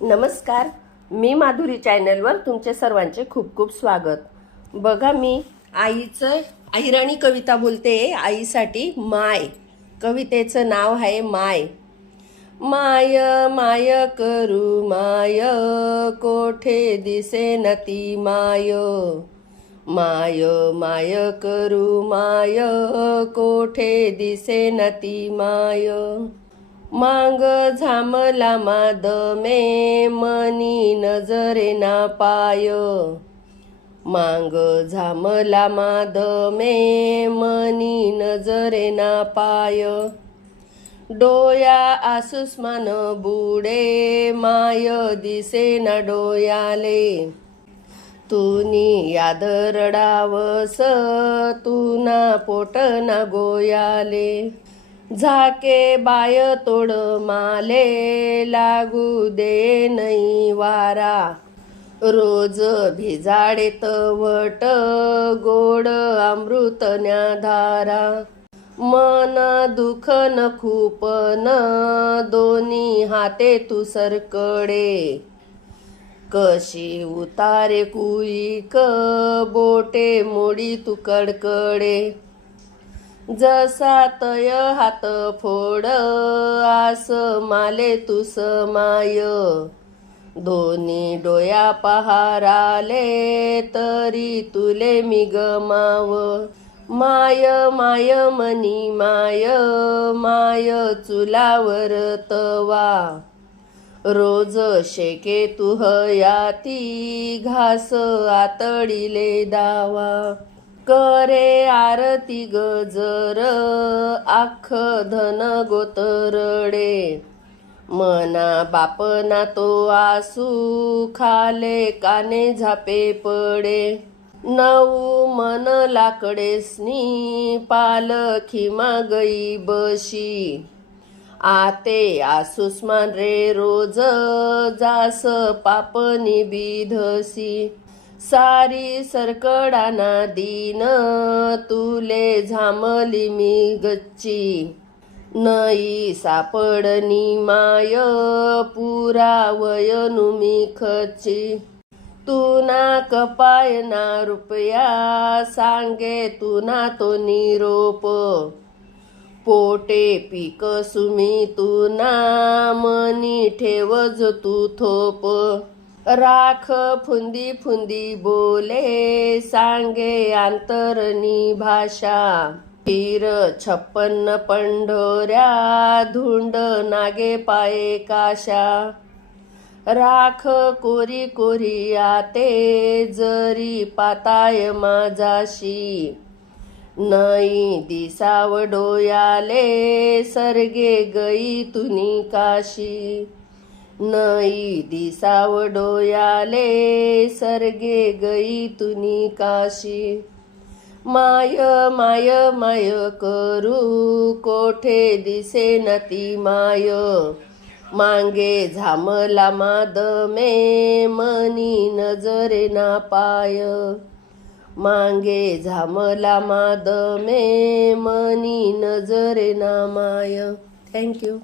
नमस्कार. मी माधुरी चॅनलवर तुमचे सर्वांचे खूप खूप स्वागत. बघा मी आईचं अहिराणी कविता बोलते आईसाठी माय. कवितेचं नाव आहे माय. माय माय करू माय कोठे दिसे नती माय. माय माय करू माय कोठे दिसे नती माय. मांग झामला माद मे मनी नजरे ना पाय. मांग झामला माद मे मनी नजरे ना पाय. डोया आसुस्मान बुडे माय दिसे ना डोयाले. तुनी याद रडावस तुना पोट ना गोयाले. झाके बाय तोड माले लागू दे नई वारा. रोज भिजाडे तवट गोड अमृतन्या धारा मन दुख न खूपन दोन्ही हाते तू सरकडे. कशी उतारे कुईक बोटे मोडी तू कडकडे. जसा तय हात फोड आस माले तुस माय. दोन्ही डोया पहाराले तरी तुले मी गमाव. माय माय मनी माय माय चुलावर तवा. रोज शेके तुह याती घास आतडीले दावा. करे आरती गजर आख धन गोतरडे. मना बापना तो आसू खाले काने झापे पडे. नऊ मन लाकडेसनी पालखी मागई बशी. आते आसुस्मान रे रोज जास पापनी बिधसी. सारी सरकडाना दिन तुले झामली मी गच्ची. नई सापडनी माय पुरावय नुमी खची तुना कपाय ना रुपया सांगे तुना तो निरोप. पोटे पीक सुमी तुना मनी ठेवज तू थोप. राख फुंदी फुंदी बोले सांगे आंतरनी भाषा. पीर छप्पन्न पंढोऱ्या धुंड नागे पाये काशा. राख कोरी कोरी आते जरी पाताय माझाशी. नई दिसाव डोयाले सरगे गई तुनी काशी. नई दिसाव डोयाले सरगे गई तुनी काशी. माय माय माय करू कोठे दिसे नती माय. मांगे झामला माद मे मनी नजरे ना पाय. मांगे झामला माद मे मनी नजरे ना माय. थँक्यू